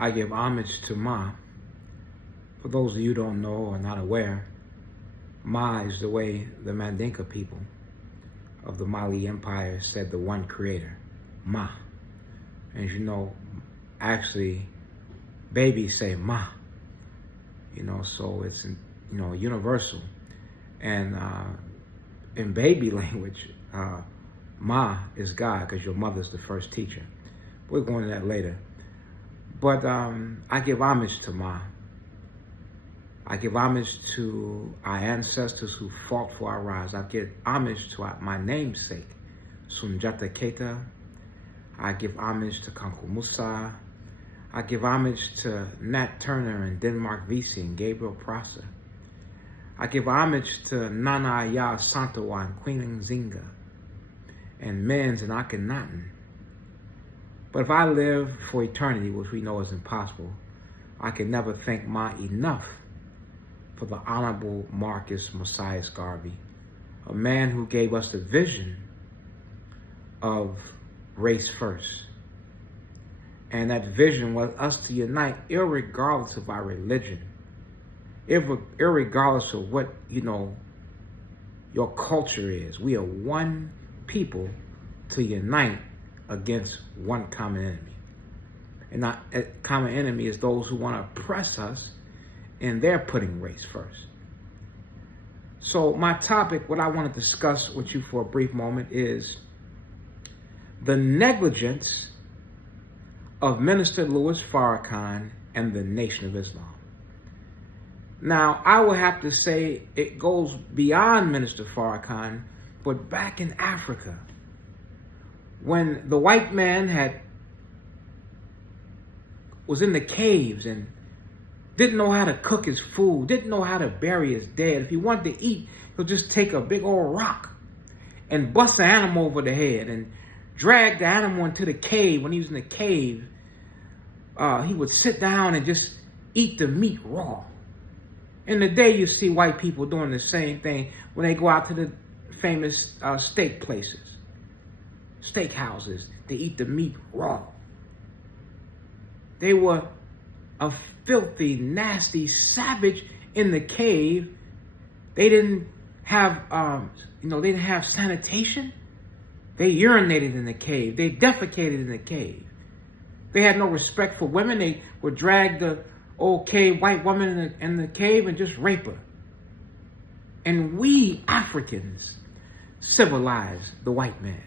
I give homage to Ma. For those of you who don't know or not aware, Ma is the way the Mandinka people of the Mali Empire said the one creator, Ma. And you know, actually, babies say Ma. You know, so it's, you know, universal. And in baby language, Ma is God, because your mother's the first teacher. We'll go into that later. But I give homage to Ma. I give homage to our ancestors who fought for our rise. I give homage to my namesake, Sundiata Keita. I give homage to Kanku Musa. I give homage to Nat Turner and Denmark Vesey and Gabriel Prosser. I give homage to Nana Aya Santawa and Queen Nzinga and Menz and Akhenaten. But if I live for eternity, which we know is impossible, I can never thank Ma enough for the Honorable Marcus Messias Garvey, a man who gave us the vision of race first. And that vision was us to unite irregardless of our religion, irregardless of what, you know, your culture is. We are one people to unite against one common enemy. And that common enemy is those who want to oppress us, and they're putting race first. So my topic, what I want to discuss with you for a brief moment, is the negligence of Minister Louis Farrakhan and the Nation of Islam. Now, I would have to say it goes beyond Minister Farrakhan, but back in Africa, when the white man was in the caves and didn't know how to cook his food, didn't know how to bury his dead. If he wanted to eat, he'll just take a big old rock and bust the animal over the head and drag the animal into the cave. When he was in the cave, he would sit down and just eat the meat raw. In the day, you see white people doing the same thing when they go out to the famous steak places, steak houses. They eat the meat raw. They were a filthy, nasty savage in the cave. They didn't have, they didn't have sanitation. They urinated in the cave. They defecated in the cave. They had no respect for women. They would drag the old white woman in the cave and just rape her. And we Africans civilized the white man.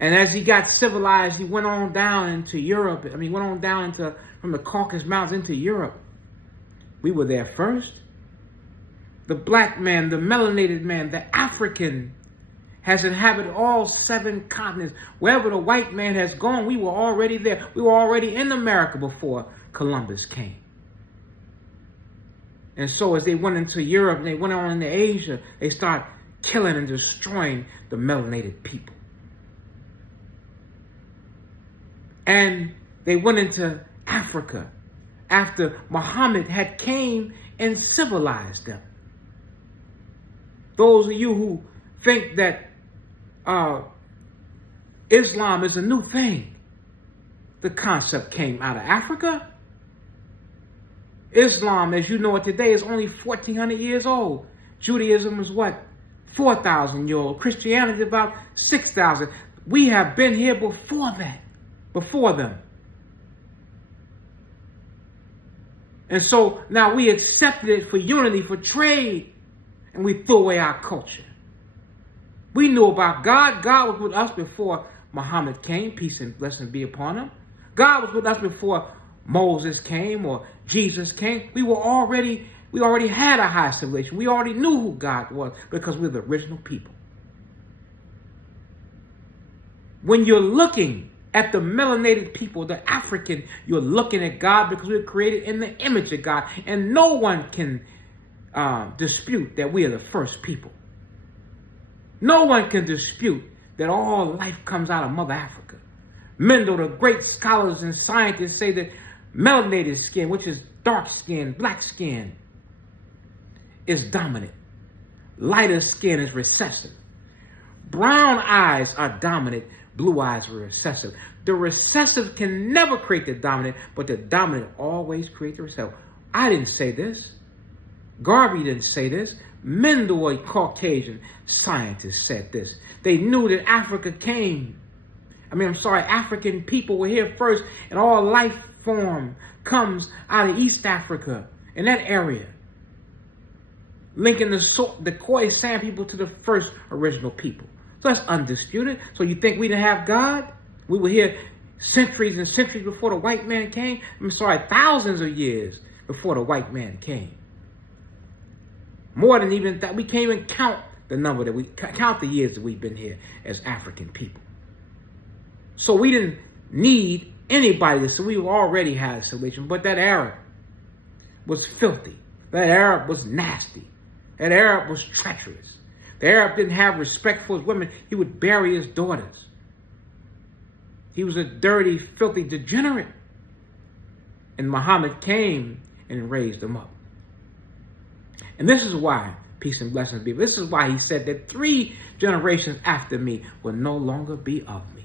And as he got civilized, he went on down into Europe. Went on down from the Caucasus Mountains into Europe. We were there first. The black man, the melanated man, the African has inhabited all 7 continents. Wherever the white man has gone, we were already there. We were already in America before Columbus came. And so as they went into Europe and they went on into Asia, they started killing and destroying the melanated people. And they went into Africa after Muhammad had came and civilized them. Those of you who think that Islam is a new thing, the concept came out of Africa. Islam, as you know it today, is only 1,400 years old. Judaism is what? 4,000 years old. Christianity is about 6,000. We have been here before that. Before them. And so now we accepted it for unity, for trade, and we threw away our culture. We knew about God. God was with us before Muhammad came, peace and blessing be upon him. God was with us before Moses came or Jesus came. We already had a high civilization. We already knew who God was because we're the original people. When you're looking at the melanated people, the African, you're looking at God because we're created in the image of God. And no one can dispute that we are the first people. No one can dispute that all life comes out of Mother Africa. Mendel, the great scholars and scientists, say that melanated skin, which is dark skin, black skin, is dominant. Lighter skin is recessive. Brown eyes are dominant. Blue eyes are recessive. The recessive can never create the dominant, but the dominant always creates the recessive. I didn't say this. Garvey didn't say this. Mendel, a Caucasian scientist, said this. They knew that African people were here first, and all life form comes out of East Africa, in that area, linking the Khoi San people to the first original people. So that's undisputed. So you think we didn't have God? We were here centuries and centuries before the white man came? Thousands of years before the white man came. More than even that, we can't even count the number that we count the years that we've been here as African people. So we didn't need anybody, so we already had a solution. But that Arab was filthy. That Arab was nasty. That Arab was treacherous. The Arab didn't have respect for his women. He would bury his daughters. He was a dirty, filthy degenerate. And Muhammad came and raised them up. And this is why, peace and blessings be, this is why he said that 3 generations after me will no longer be of me.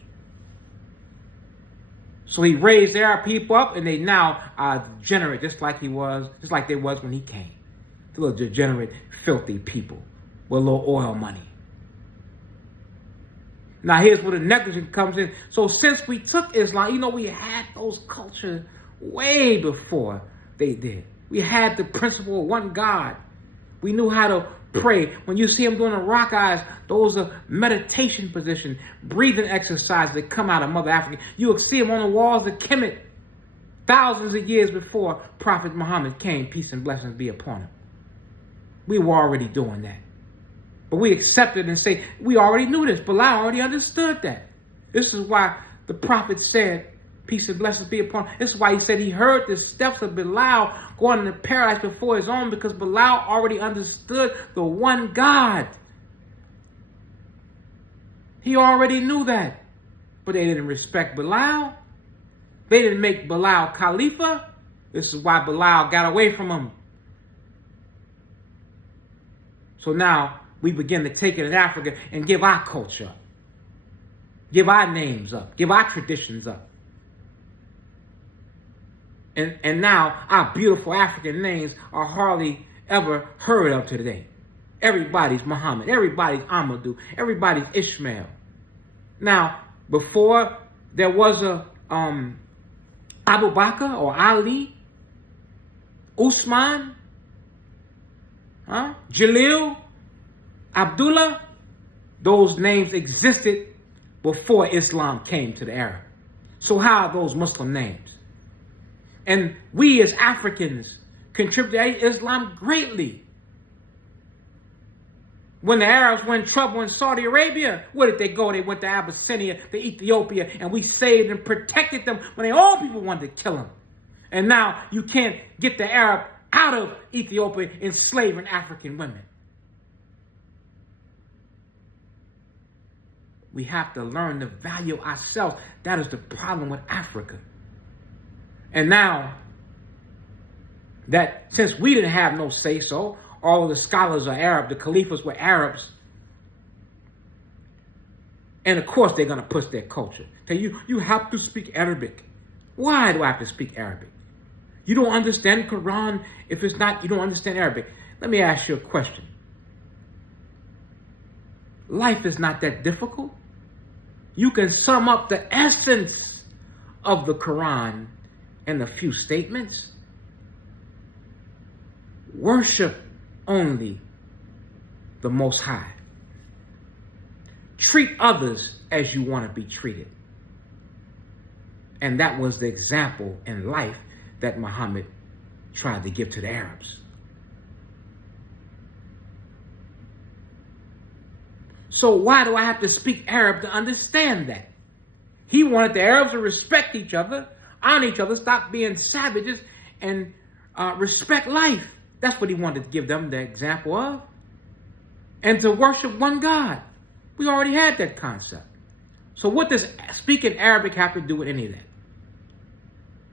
So he raised the Arab people up, and they now are degenerate, just like they was when he came. The little degenerate, filthy people with a little oil money. Now here's where the negligence comes in. So since we took Islam, we had those cultures way before they did. We had the principle of one God. We knew how to pray. When you see them doing the rock eyes, those are meditation positions, breathing exercises that come out of Mother Africa. You will see them on the walls of Kemet thousands of years before Prophet Muhammad came, peace and blessings be upon him. We were already doing that. But we accepted and say, we already knew this. Bilal already understood that. This is why the prophet said, peace and blessings be upon him. This is why he said he heard the steps of Bilal going into paradise before his own, because Bilal already understood the one God. He already knew that. But they didn't respect Bilal. They didn't make Bilal Khalifa. This is why Bilal got away from him. So now we begin to take it in Africa and give our culture up. Give our names up. Give our traditions up. And now our beautiful African names are hardly ever heard of today. Everybody's Muhammad. Everybody's Amadou. Everybody's Ishmael. Now, before there was a Abu Bakr or Ali, Usman, Jalil, Abdullah, those names existed before Islam came to the Arab. So how are those Muslim names? And we as Africans contributed to Islam greatly. When the Arabs were in trouble in Saudi Arabia, where did they go? They went to Abyssinia, to Ethiopia, and we saved and protected them when all people wanted to kill them. And now you can't get the Arab out of Ethiopia enslaving African women. We have to learn to value ourselves. That is the problem with Africa. And now that since we didn't have no say-so, all of the scholars are Arab, the caliphs were Arabs. And of course they're going to push their culture. Tell you have to speak Arabic. Why do I have to speak Arabic? You don't understand Quran if it's not, you don't understand Arabic. Let me ask you a question. Life is not that difficult. You can sum up the essence of the Quran in a few statements. Worship only the Most High. Treat others as you want to be treated. And that was the example in life that Muhammad tried to give to the Arabs. So why do I have to speak Arab to understand that? He wanted the Arabs to respect each other, honor each other, stop being savages, and respect life. That's what he wanted to give them the example of. And to worship one God. We already had that concept. So what does speaking Arabic have to do with any of that?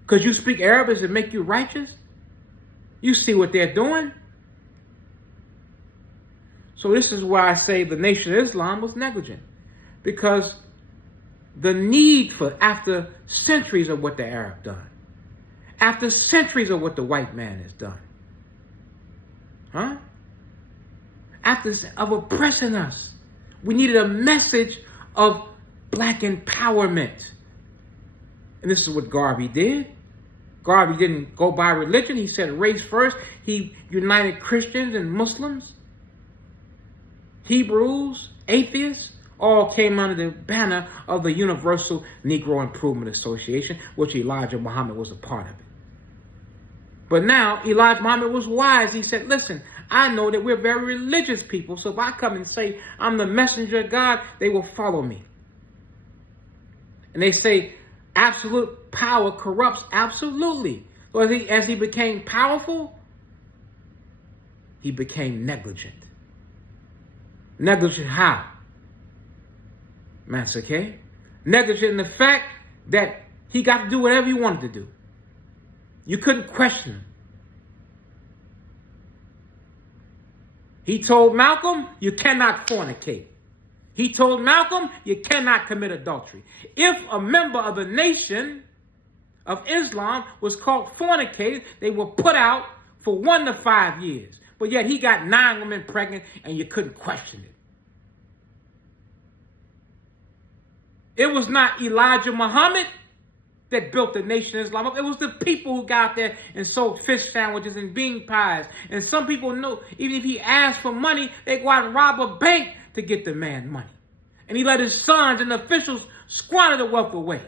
Because you speak Arabic, does it make you righteous? You see what they're doing? So this is why I say the Nation of Islam was negligent. Because the need for, after centuries of what the Arab done, after centuries of what the white man has done, after of oppressing us, we needed a message of black empowerment. And this is what Garvey did. Garvey didn't go by religion. He said race first. He united Christians and Muslims, Hebrews, atheists, all came under the banner of the Universal Negro Improvement Association, which Elijah Muhammad was a part of it. But now Elijah Muhammad was wise. He said, listen, I know that we're very religious people, so if I come and say I'm the messenger of God, they will follow me. And they say absolute power corrupts. Absolutely. So as he became powerful, he became negligent. Negligent how? Mansa K. Negligent in the fact that he got to do whatever he wanted to do. You couldn't question him. He told Malcolm, you cannot fornicate. He told Malcolm, you cannot commit adultery. If a member of the nation of Islam was caught fornicating, they were put out for 1 to 5 years. But yet he got 9 women pregnant and you couldn't question it. It was not Elijah Muhammad that built the nation of Islam. It was the people who got there and sold fish sandwiches and bean pies. And some people know, even if he asked for money, they go out and rob a bank to get the man money. And he let his sons and officials squander the wealth away.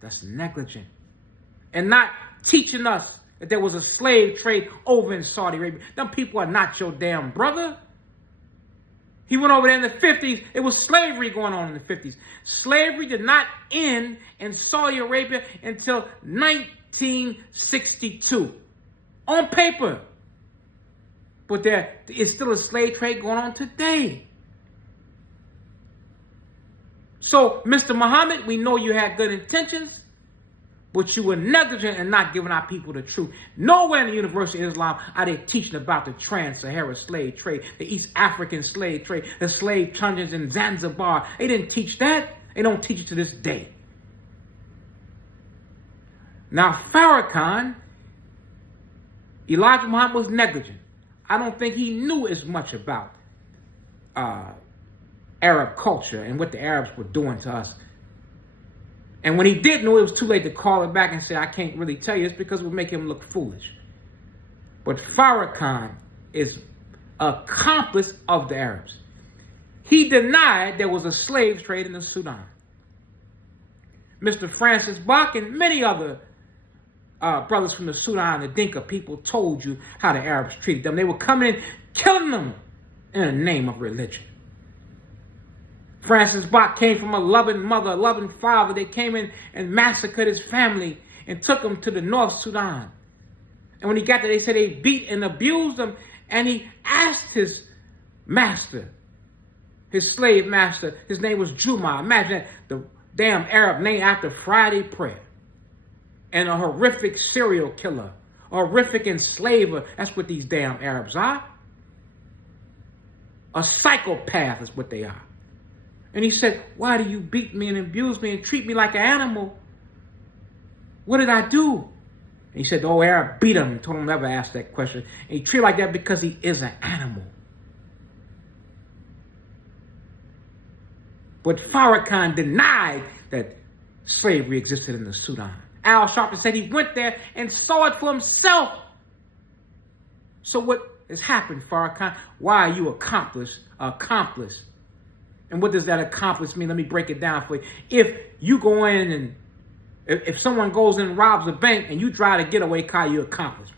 That's negligent. And not teaching us that there was a slave trade over in Saudi Arabia. Them people are not your damn brother. He went over there in the 50s. It was slavery going on in the 50s. Slavery did not end in Saudi Arabia until 1962. On paper. But there is still a slave trade going on today. So, Mr. Muhammad, we know you had good intentions, but you were negligent in not giving our people the truth. Nowhere in the University of Islam are they teaching about the trans-Sahara slave trade, the East African slave trade, the slave truncheons in Zanzibar. They didn't teach that. They don't teach it to this day. Now, Farrakhan, Elijah Muhammad was negligent. I don't think he knew as much about Arab culture and what the Arabs were doing to us. And when he did know, it was too late to call it back and say, I can't really tell you. It's because it would make him look foolish. But Farrakhan is an accomplice of the Arabs. He denied there was a slave trade in the Sudan. Mr. Francis Bach and many other brothers from the Sudan, the Dinka people, told you how the Arabs treated them. They were coming in, killing them in the name of religion. Francis Bach came from a loving mother, a loving father. They came in and massacred his family and took him to the North Sudan. And when he got there, they said they beat and abused him. And he asked his master, his slave master, his name was Juma. Imagine that, the damn Arab name after Friday prayer. And a horrific serial killer, a horrific enslaver. That's what these damn Arabs are. A psychopath is what they are. And he said, why do you beat me and abuse me and treat me like an animal? What did I do? And he said, oh, Arab beat him and told him never ask that question. And he treated like that because he is an animal. But Farrakhan denied that slavery existed in the Sudan. Al Sharpton said he went there and saw it for himself. So what has happened, Farrakhan? Why are you accomplice? And what does that accomplice mean? Let me break it down for you. If you go in and if someone goes in and robs a bank and you drive a getaway car, you accomplice.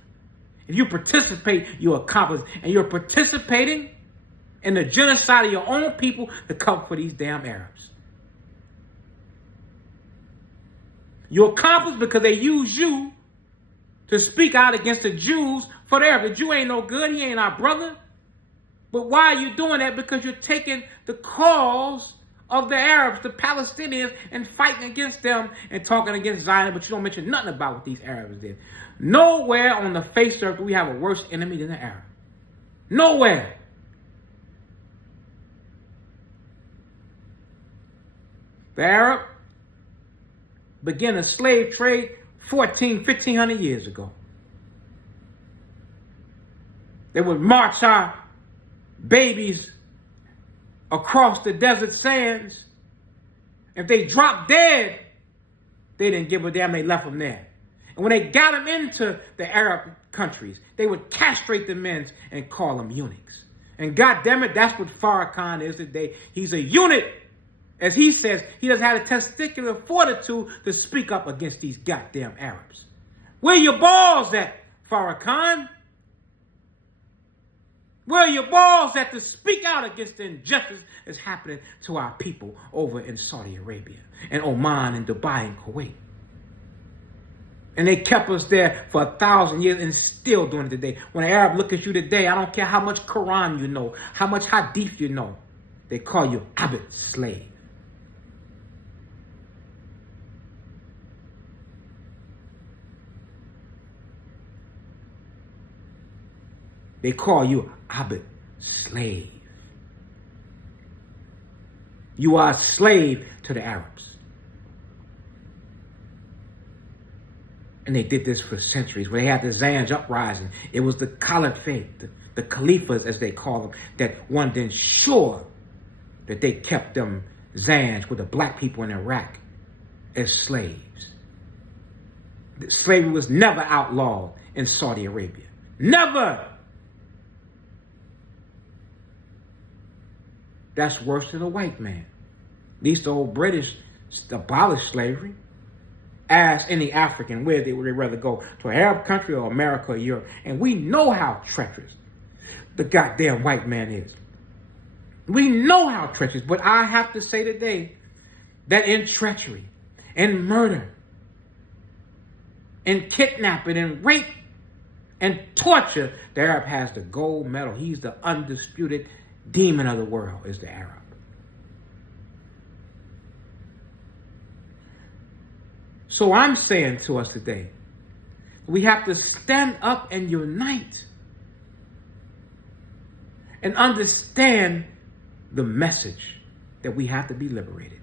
If you participate, you accomplice. And you're participating in the genocide of your own people to cover for these damn Arabs. You accomplice because they use you to speak out against the Jews for the Arabs. The Jew ain't no good. He ain't our brother. But why are you doing that? Because you're taking the cause of the Arabs, the Palestinians, and fighting against them and talking against Zion, but you don't mention nothing about what these Arabs did. Nowhere on the face of the earth do we have a worse enemy than the Arab. Nowhere. The Arab began a slave trade 1,500 years ago. They would march our babies across the desert sands. If they dropped dead, they didn't give a damn, they left them there. And when they got them into the Arab countries, they would castrate the men and call them eunuchs. And goddamn it, that's what Farrakhan is today. He's a eunuch. As he says, he doesn't have the testicular fortitude to speak up against these goddamn Arabs. Where your balls at, Farrakhan? Where are your balls at to speak out against the injustice that's happening to our people over in Saudi Arabia and Oman and Dubai and Kuwait? And they kept us there for 1,000 years and still doing it today. When an Arab look at you today, I don't care how much Quran you know, how much Hadith you know, they call you Abd, slave. They call you Abd, slave. You are a slave to the Arabs. And they did this for centuries. When they had the Zanj uprising, it was the caliphate, the caliphs as they call them, that wanted to ensure that they kept them Zanj with the black people in Iraq as slaves. Slavery was never outlawed in Saudi Arabia. Never! That's worse than a white man. At least the old British abolished slavery. Ask any African where they would rather go, to an Arab country or America or Europe. And we know how treacherous the goddamn white man is. We know how treacherous. But I have to say today that in treachery and murder and kidnapping and rape and torture, the Arab has the gold medal. He's the undisputed demon of the world, is the Arab. So I'm saying to us today, we have to stand up and unite and understand the message that we have to be liberated.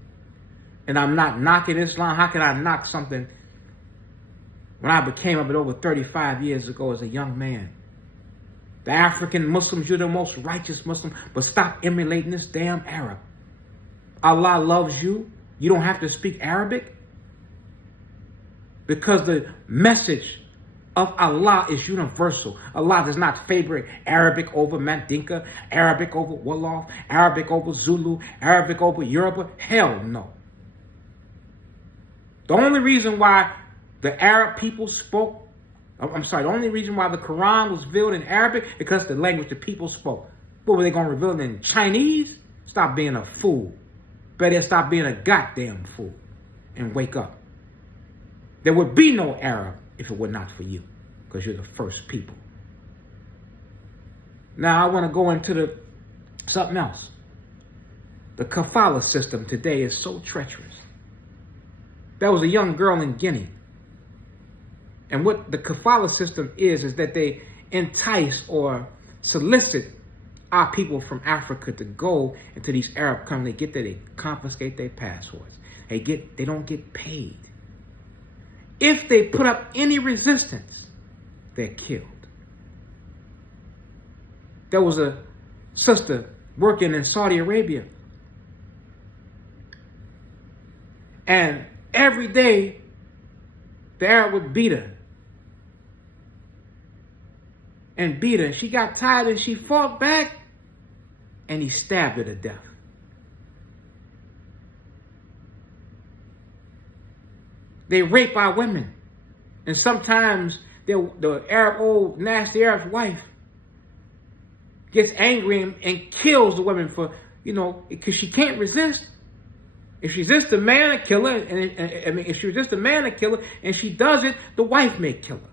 And I'm not knocking Islam. How can I knock something when I became of it over 35 years ago as a young man? The African Muslims, you're the most righteous Muslim, but stop emulating this damn Arab. Allah loves you. You don't have to speak Arabic. Because the message of Allah is universal. Allah does not favor Arabic over Mandinka, Arabic over Wolof, Arabic over Zulu, Arabic over Yoruba. Hell no. The only reason why the Arab people spoke, the only reason why the Quran was revealed in Arabic, because the language the people spoke. What were they going to reveal it in Chinese? Stop being a fool. Better stop being a goddamn fool and wake up. There would be no Arab if it were not for you, because you're the first people. Now I want to go into something else. The kafala system today is so treacherous. There was a young girl in Guinea. And what the kafala system is that they entice or solicit our people from Africa to go into these Arab countries. They get there, they confiscate their passports. They don't get paid. If they put up any resistance, they're killed. There was a sister working in Saudi Arabia. And every day, the Arab would beat her. And beat her. She got tired and she fought back. And he stabbed her to death. They rape our women. And sometimes the Arab, old nasty Arab's wife gets angry and kills the women for, because she can't resist. If she resists the man, a killer, if she resists the man, a killer, and she does it, the wife may kill her.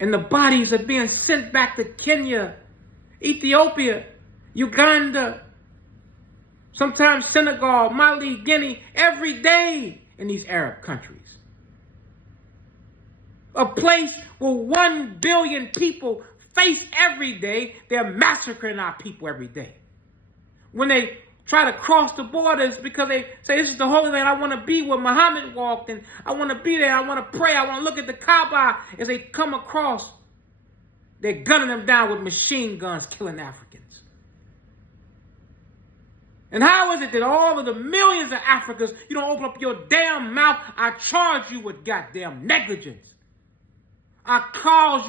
And the bodies are being sent back to Kenya, Ethiopia, Uganda, sometimes Senegal, Mali, Guinea, every day in these Arab countries. A place where 1 billion people face every day, they're massacring our people every day. When they try to cross the borders because they say this is the holy land. I want to be where Muhammad walked, and I want to be there. I want to pray. I want to look at the Kaaba. As they come across, they're gunning them down with machine guns, killing Africans. And how is it that all of the millions of Africans, you don't open up your damn mouth? I charge you with goddamn negligence. I charge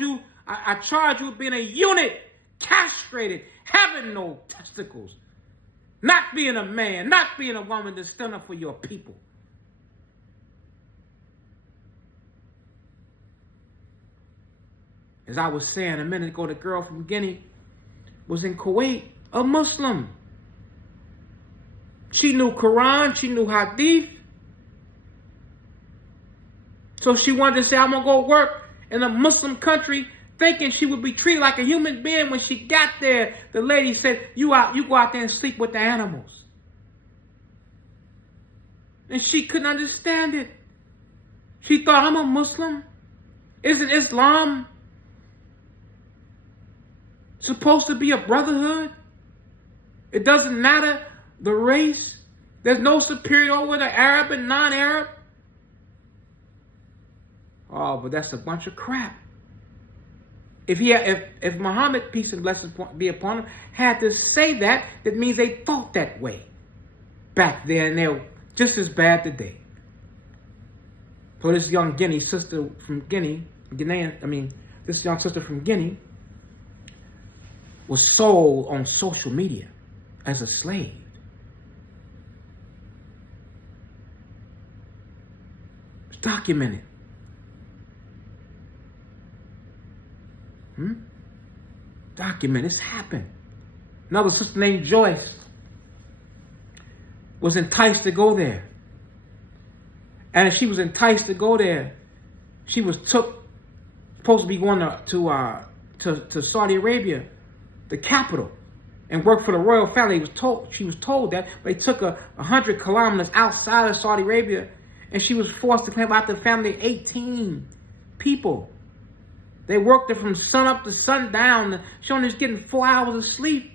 you with being a unit, castrated, having no testicles, not being a man, not being a woman to stand up for your people. As I was saying a minute ago, the girl from Guinea was in Kuwait, a Muslim. She knew Quran, she knew Hadith. So she wanted to say, I'm going to go work in a Muslim country, thinking she would be treated like a human being. When she got there, the lady said, you go out there and sleep with the animals. And she couldn't understand it. She thought, I'm a Muslim. Isn't Islam supposed to be a brotherhood? It doesn't matter the race. There's no superior over the Arab and non-Arab. Oh, but that's a bunch of crap. If Muhammad, peace and blessings be upon him, had to say that, that means they thought that way back then, and they're just as bad today. So this young sister from Guinea was sold on social media as a slave. It's documented. Documented. It's happened. Another sister named Joyce was enticed to go there. And if she was enticed to go there, she was supposed to be going to Saudi Arabia, the capital, and work for the royal family. She was told that, but they took 100 kilometers outside of Saudi Arabia, and she was forced to claim out the family 18 people. They worked her from sun up to sundown. She only was getting 4 hours of sleep.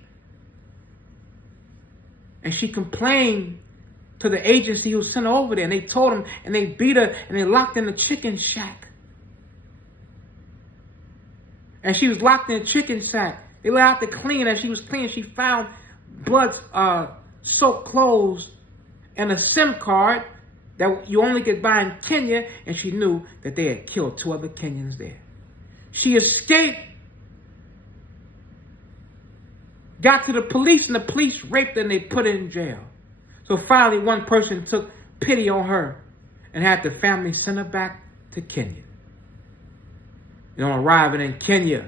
And she complained to the agency who sent her over there. And they told them, and they beat her, and they locked her in the chicken shack. And she was locked in a chicken shack. They let her out to clean. As she was cleaning, she found blood-soaked clothes and a SIM card that you only could buy in Kenya. And she knew that they had killed 2 other Kenyans there. She escaped, got to the police, and the police raped her and they put her in jail. So finally, one person took pity on her and had the family send her back to Kenya. On arriving in Kenya,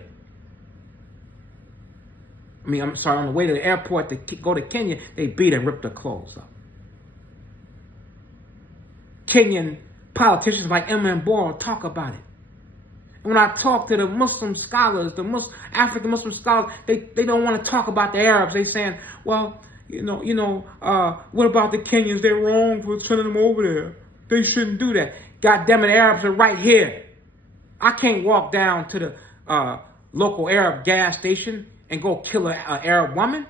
on the way to the airport to go to Kenya, they beat her and ripped her clothes up. Kenyan politicians like M. Boro talk about it. When I talk to the Muslim scholars, African Muslim scholars, they don't want to talk about the Arabs. They saying, well, what about the Kenyans? They're wrong for sending them over there. They shouldn't do that. God damn it, Arabs are right here. I can't walk down to the local Arab gas station and go kill an Arab woman.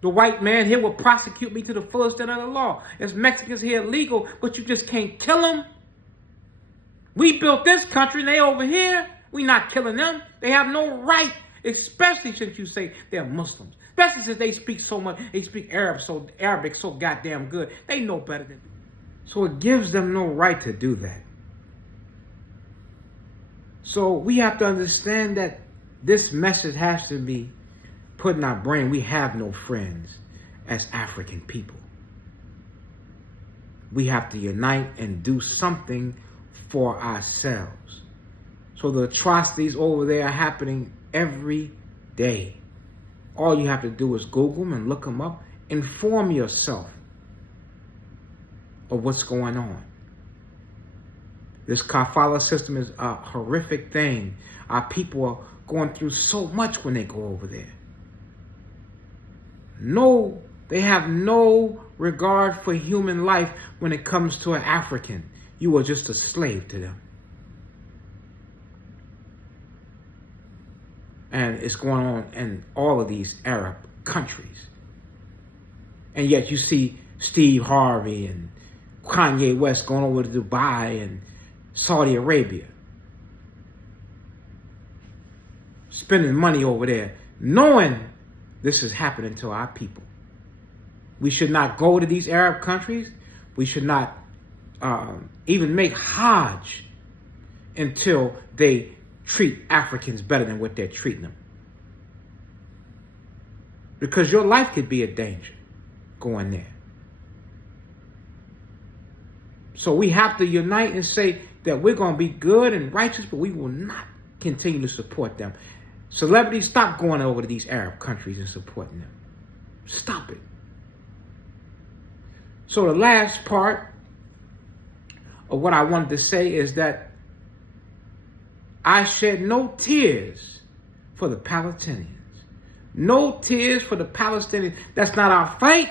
The white man here will prosecute me to the fullest extent of the law. As Mexicans here illegal, but you just can't kill them. We built this country and they over here. We not killing them. They have no right, especially since you say they're Muslims. Especially since they speak so much, they speak Arabic so goddamn good. They know better than. So it gives them no right to do that. So we have to understand that this message has to be put in our brain. We have no friends as African people. We have to unite and do something for ourselves. So the atrocities over there are happening every day. All you have to do is Google them and look them up. Inform yourself of what's going on. This kafala system is a horrific thing. Our people are going through so much when they go over there. They have no regard for human life when it comes to an African. You are just a slave to them. And it's going on in all of these Arab countries. And yet you see Steve Harvey and Kanye West going over to Dubai and Saudi Arabia, spending money over there, knowing this is happening to our people. We should not go to these Arab countries. We should not even make Hajj until they treat Africans better than what they're treating them. Because your life could be a danger going there. So we have to unite and say that we're going to be good and righteous, but we will not continue to support them. Celebrities, stop going over to these Arab countries and supporting them. Stop it. So the last part of what I wanted to say is that I shed no tears for the Palestinians. No tears for the Palestinians. That's not our fight.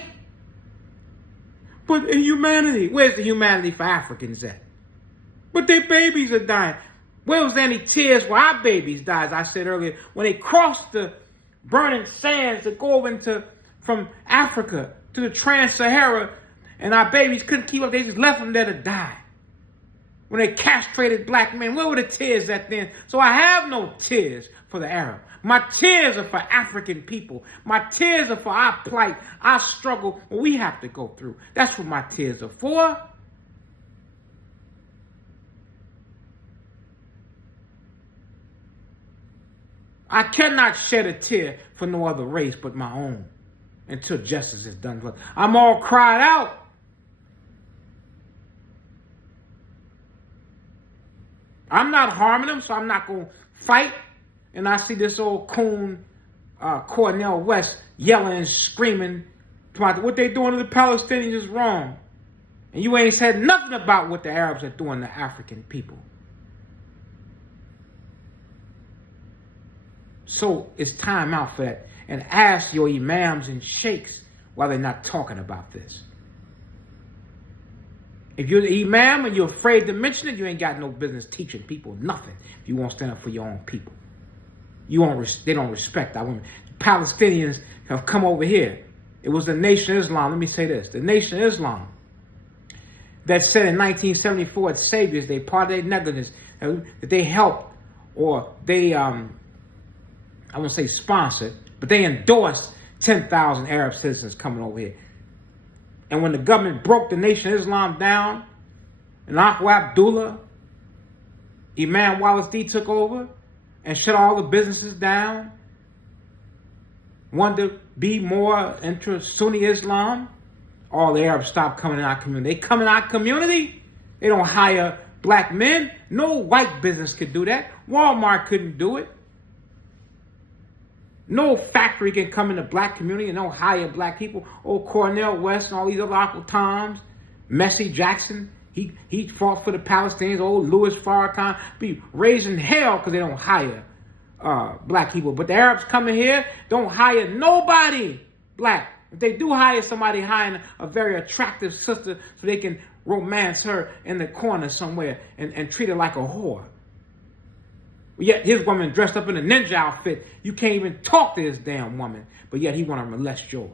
But humanity, where's the humanity for Africans at? But their babies are dying. Where was any tears for our babies died, as I said earlier, when they crossed the burning sands to go over from Africa to the Trans-Sahara, and our babies couldn't keep up, they just left them there to die. When they castrated black men, where were the tears at then? So I have no tears for the Arab. My tears are for African people. My tears are for our plight, our struggle, what we have to go through. That's what my tears are for. I cannot shed a tear for no other race but my own until justice is done. I'm all cried out. I'm not harming them, so I'm not going to fight. And I see this old coon, Cornel West, yelling and screaming about what they're doing to the Palestinians is wrong. And you ain't said nothing about what the Arabs are doing to African people. So it's time out for that. And ask your imams and sheikhs why they're not talking about this. If you're the imam and you're afraid to mention it, you ain't got no business teaching people nothing if you won't stand up for your own people. They don't respect our women. The Palestinians have come over here. It was the Nation of Islam. Let me say this. The Nation of Islam that said in 1974 at Saviors Day, part of their negligence, that they helped or they, I won't say sponsored, but they endorsed 10,000 Arab citizens coming over here. And when the government broke the Nation of Islam down, and Akwa Abdullah, Imam Wallace D took over and shut all the businesses down, wanted to be more into Sunni Islam, all the Arabs stopped coming in our community. They come in our community, they don't hire black men. No white business could do that. Walmart couldn't do it. No factory can come in the black community and don't hire black people. Old Cornel West and all these other Uncle Toms, Messi Jackson, he fought for the Palestinians. Old Louis Farrakhan be raising hell because they don't hire black people. But the Arabs coming here don't hire nobody black. If they do hire somebody, hiring a very attractive sister so they can romance her in the corner somewhere and treat her like a whore. Yet his woman dressed up in a ninja outfit. You can't even talk to this damn woman. But yet he want to molest yours.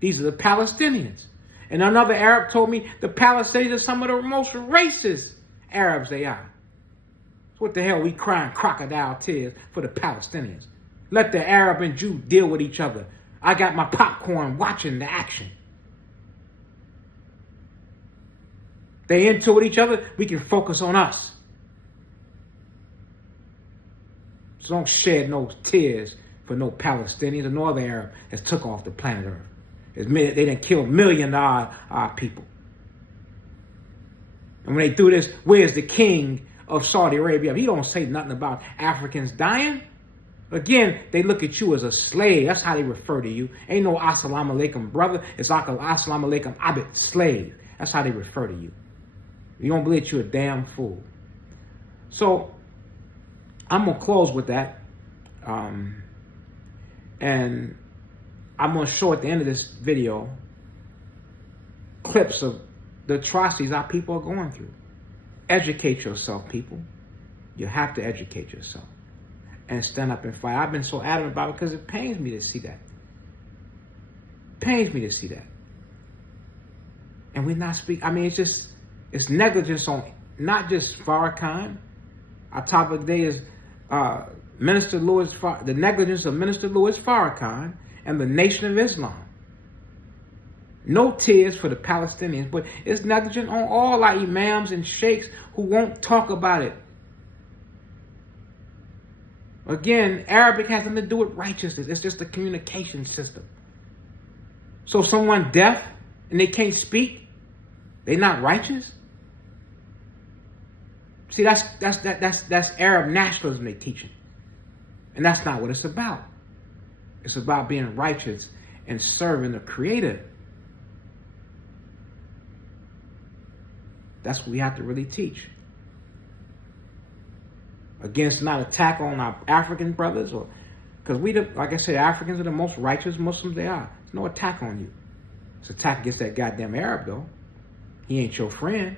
These are the Palestinians. And another Arab told me the Palestinians are some of the most racist Arabs they are. So what the hell we crying crocodile tears for the Palestinians? Let the Arab and Jew deal with each other. I got my popcorn watching the action. They into with each other, we can focus on us. So don't shed no tears for no Palestinians or no other Arab that took off the planet Earth. They didn't kill $1 million our people. And when they do this, where's the king of Saudi Arabia? He don't say nothing about Africans dying. Again, they look at you as a slave. That's how they refer to you. Ain't no assalamu alaikum brother. It's like assalamu alaikum abid, slave. That's how they refer to you. You don't believe you're a damn fool. So I'm going to close with that. And I'm going to show at the end of this video clips of the atrocities our people are going through. Educate yourself, people. You have to educate yourself and stand up and fight. I've been so adamant about it because it pains me to see that. Pains me to see that. And we're not speaking. I mean, it's negligence on not just Farrakhan. Our topic today is the negligence of Minister Louis Farrakhan and the Nation of Islam. No tears for the Palestinians, but it's negligent on all our imams and sheikhs who won't talk about it. Again, Arabic has nothing to do with righteousness. It's just a communication system. So if someone deaf and they can't speak, they're not righteous? See, that's Arab nationalism they're teaching. And that's not what it's about. It's about being righteous and serving the Creator. That's what we have to really teach. Again, it's not an attack on our African brothers, or because like I said, Africans are the most righteous Muslims they are. There's no attack on you. It's an attack against that goddamn Arab, though. He ain't your friend.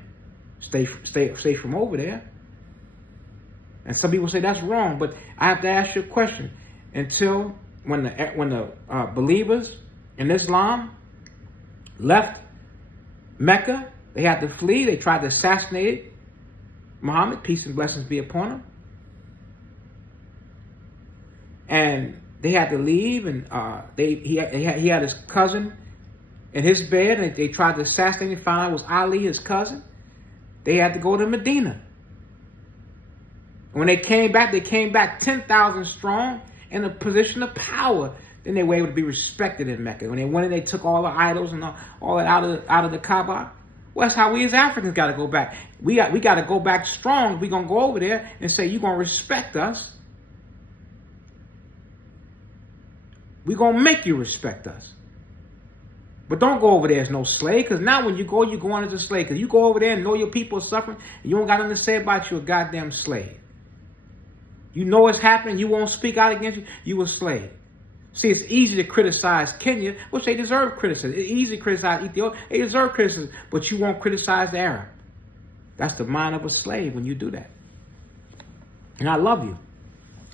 Stay from over there. And some people say that's wrong, but I have to ask you a question. Until when the believers in Islam left Mecca, they had to flee. They tried to assassinate Muhammad, peace and blessings be upon him. And they had to leave, and he had his cousin in his bed, and they tried to assassinate him. Found out it was Ali, his cousin. They had to go to Medina. When they came back 10,000 strong in a position of power. Then they were able to be respected in Mecca. When they went in, they took all the idols and all that out of the Kaaba. Well, that's how we as Africans got to go back. We got to go back strong. We're going to go over there and say, you're going to respect us. We're going to make you respect us. But don't go over there as no slave, because now when you go on as a slave. Because you go over there and know your people are suffering, and you don't got nothing to say about you, a goddamn slave. You know what's happening, you won't speak out against you a slave. See, it's easy to criticize Kenya, which they deserve criticism. It's easy to criticize Ethiopia, they deserve criticism, but you won't criticize the Arab. That's the mind of a slave when you do that. And I love you.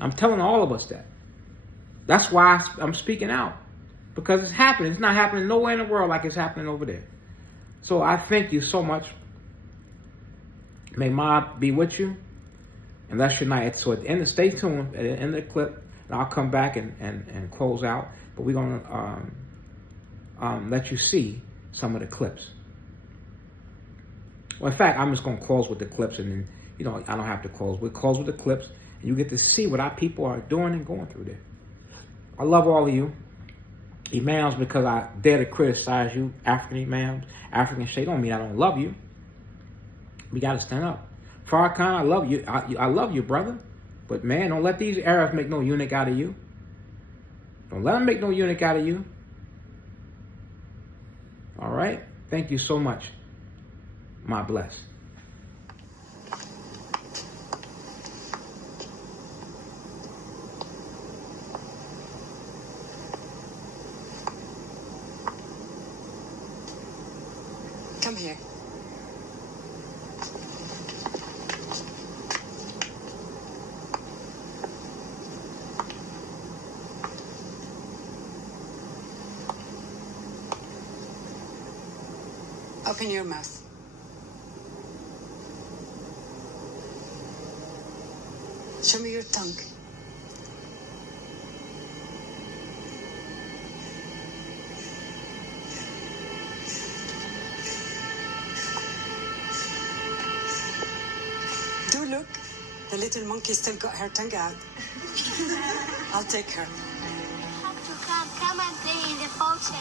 I'm telling all of us that. That's why I'm speaking out. Because it's happening. It's not happening nowhere in the world like it's happening over there. So I thank you so much. May Ma be with you. And that's your night. So at the end, stay tuned. At the end of the clip, and I'll come back and close out. But we're going to let you see some of the clips. Well, in fact, I'm just going to close with the clips. And then, I don't have to close. We'll close with the clips. And you get to see what our people are doing and going through there. I love all of you. Imams, because I dare to criticize you, African imams, African shade, don't mean I don't love you. We got to stand up. Farrakhan, I love you. I love you, brother. But man, don't let these Arabs make no eunuch out of you. Don't let them make no eunuch out of you. All right? Thank you so much. My bless. Come here. Open your mouth. Show me your tongue. Do look, the little monkey still got her tongue out. I'll take her. Come and play in the fountain.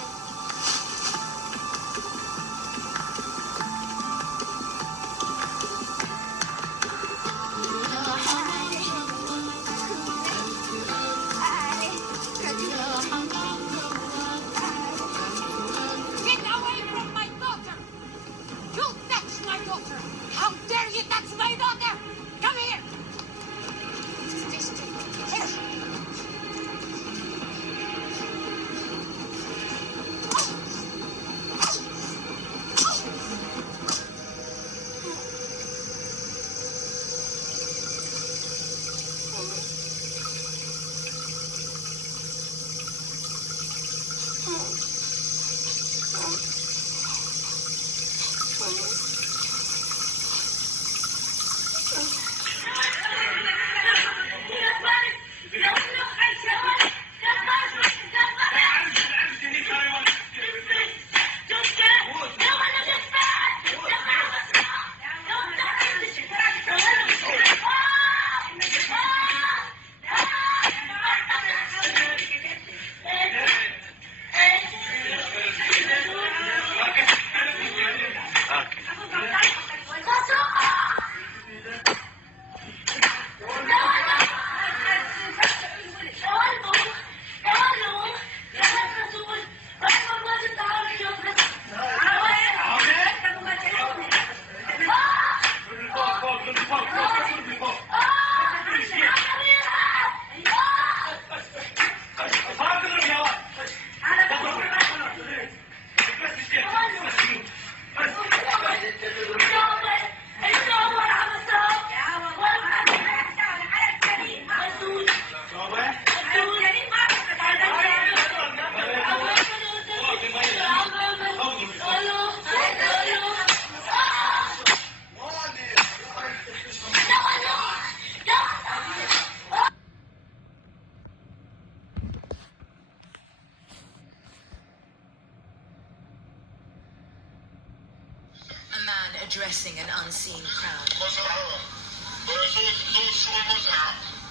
addressing an unseen crowd.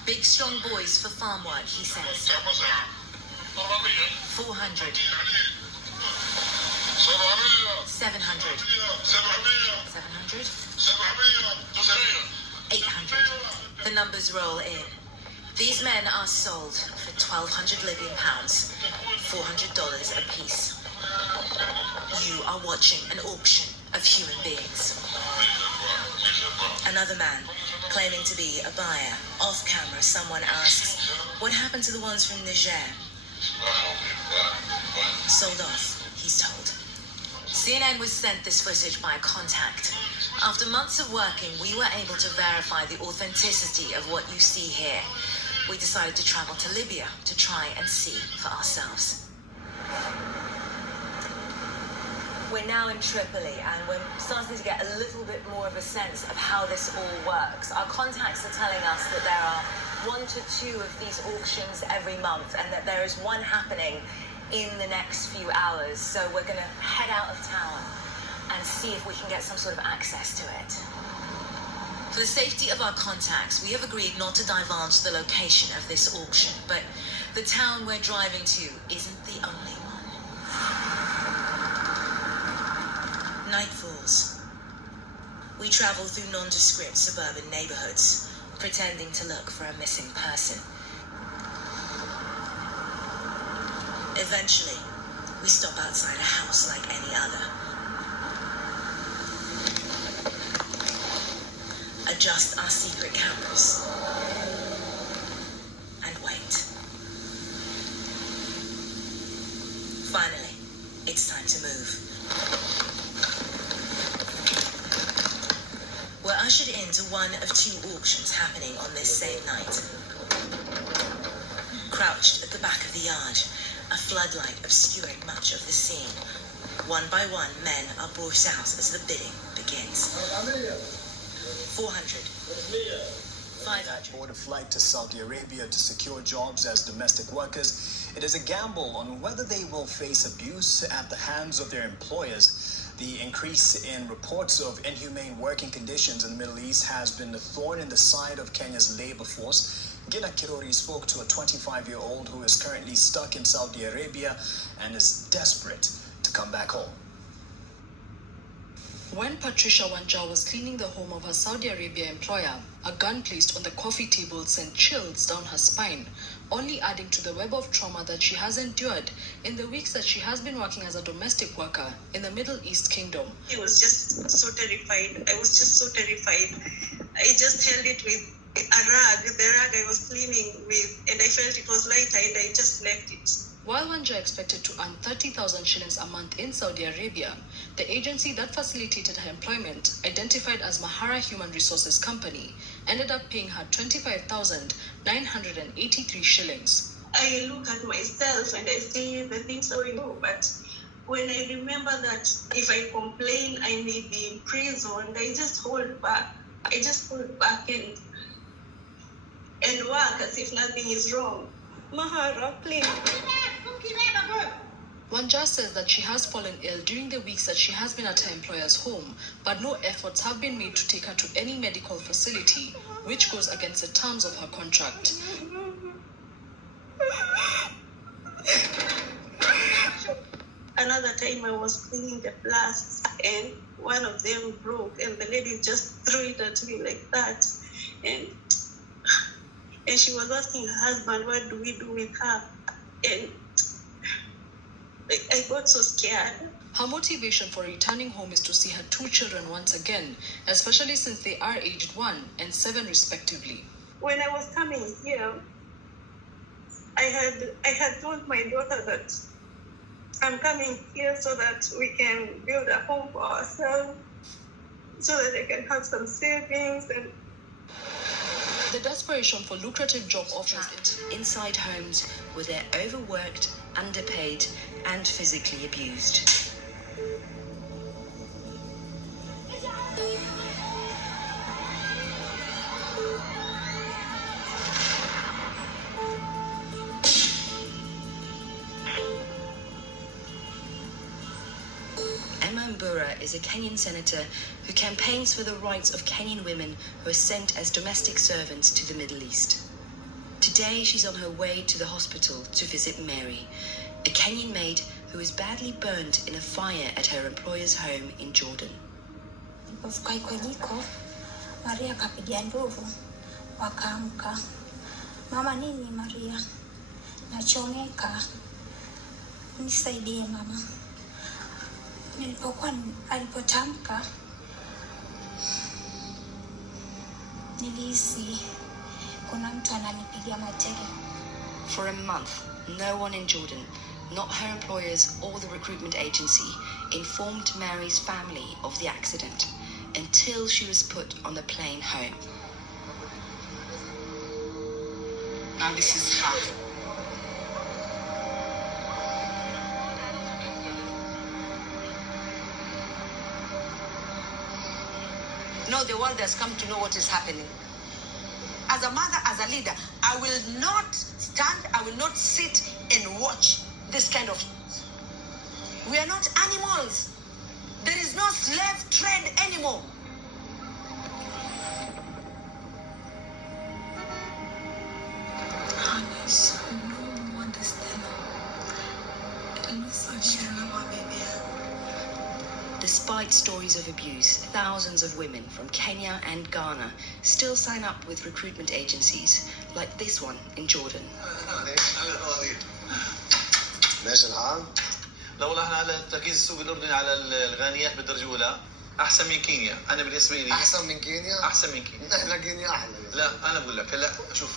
Big strong boys for farm work, he says. 400. 700. 700. 800. The numbers roll in. These men are sold for 1,200 Libyan pounds, $400 a piece. You are watching an auction of human beings. Another man, claiming to be a buyer. Off camera, someone asks, what happened to the ones from Niger? Sold off, he's told. CNN was sent this footage by a contact. After months of working, we were able to verify the authenticity of what you see here. We decided to travel to Libya to try and see for ourselves. We're now in Tripoli and we're starting to get a little bit more of a sense of how this all works. Our contacts are telling us that there are 1 to 2 of these auctions every month and that there is one happening in the next few hours. So we're going to head out of town and see if we can get some sort of access to it. For the safety of our contacts, we have agreed not to divulge the location of this auction, but the town we're driving to isn't the only one. Night falls. We travel through nondescript suburban neighborhoods, pretending to look for a missing person. Eventually, we stop outside a house like any other. Adjust our secret cameras and wait. Finally, it's time to move. We're ushered into one of 2 auctions happening on this same night. Crouched at the back of the yard, a floodlight obscuring much of the scene. One by one, men are brought out as the bidding begins. 400. 500. Board a flight to Saudi Arabia to secure jobs as domestic workers. It is a gamble on whether they will face abuse at the hands of their employers. The increase in reports of inhumane working conditions in the Middle East has been a thorn in the side of Kenya's labor force. Gina Kirori spoke to a 25-year-old who is currently stuck in Saudi Arabia and is desperate to come back home. When Patricia Wanja was cleaning the home of her Saudi Arabia employer, a gun placed on the coffee table sent chills down her spine, only adding to the web of trauma that she has endured in the weeks that she has been working as a domestic worker in the Middle East Kingdom. I was just so terrified. I was just so terrified. I just held it with a rag, the rag I was cleaning with, and I felt it was lighter and I just left it. While Wanja expected to earn 30,000 shillings a month in Saudi Arabia, the agency that facilitated her employment, identified as Mahara Human Resources Company, ended up paying her 25,983 shillings. I look at myself and I see the things I do, but when I remember that if I complain, I may be in prison, I just hold back. I just hold back and work as if nothing is wrong. Mahara, please. Wanja says that she has fallen ill during the weeks that she has been at her employer's home, but no efforts have been made to take her to any medical facility, which goes against the terms of her contract. Another time I was cleaning the flasks and one of them broke and the lady just threw it at me like that. And she was asking her husband, what do we do with her? And I got so scared. Her motivation for returning home is to see her 2 children once again, especially since they are aged 1 and 7 respectively. When I was coming here, I had told my daughter that I'm coming here so that we can build a home for ourselves, so that I can have some savings. And the desperation for lucrative job offers inside homes where they're overworked, underpaid, and physically abused. Mbura Kamara is a Kenyan senator who campaigns for the rights of Kenyan women who are sent as domestic servants to the Middle East. Today, she's on her way to the hospital to visit Mary, a Kenyan maid who is badly burnt in a fire at her employer's home in Jordan. Nilipofika kwa jiko, Maria akapiga nduru, wakaamka. Mama, nini Maria? Nachomeka. Nisaidie mama. Alipotamka, nilihisi kuna mtu ananipiga mateke. For a month, no one in Jordan, not her employers or the recruitment agency, informed Mary's family of the accident until she was put on the plane home. And this is her. No, the world has come to know what is happening. As a mother, as a leader, I will not stand, I will not sit and watch this kind of... We are not animals. There is no slave trade anymore. Despite stories of abuse, thousands of women from Kenya and Ghana still sign up with recruitment agencies, like this one in Jordan. ماشي الحال؟ لا والله احنا على تركيز السوق الاردني على الغنيات بالدرجه الاولى احسن من كينيا، انا بالنسبه لي احسن من كينيا؟ احسن من كينيا. احنا كينيا احلى. لا انا بقول لك هلا شوف،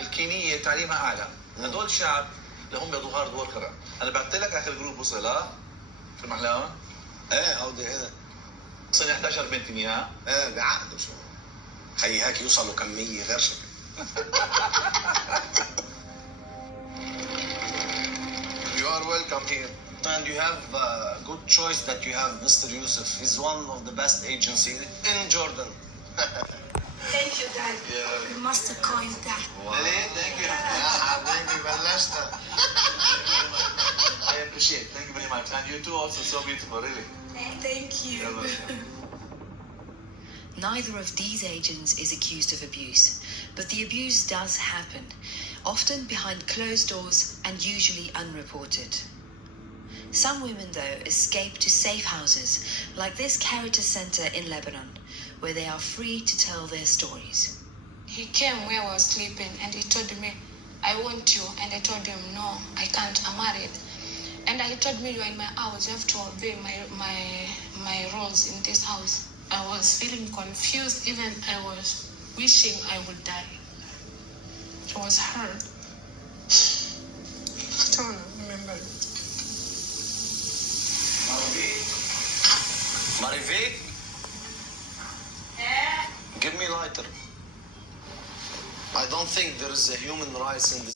الكينيه تعليمها اعلى، هدول شعب لهم بياخذوا هارد وركر. انا بعثت لك اخر جروب وصل في المحلاوه؟ ايه عودي هنا صار 11 بنت اياها؟ ايه بعقده شو خيي هيك يوصلوا كميه غير شكل. You are welcome here. And you have a good choice that you have Mr. Yusuf. He's one of the best agencies in Jordan. Thank you, Dad. Yeah. You must have called Dad. Wow. Thank you. يا حبيبي بلشنا. I appreciate. Thank you very much. And you too also so beautiful, really. Thank you. Neither of these agents is accused of abuse, but the abuse does happen, often behind closed doors and usually unreported. Some women, though, escape to safe houses, like this Caritas Center in Lebanon, where they are free to tell their stories. He came where I was sleeping and he told me, I want you. And I told him, no, I can't, I'm married. And he told me, you are in my house, you have to obey my roles in this house. I was feeling confused, even I was wishing I would die. It was hard. I don't remember it. Marivik? Give me lighter. I don't think there is a human rights in this.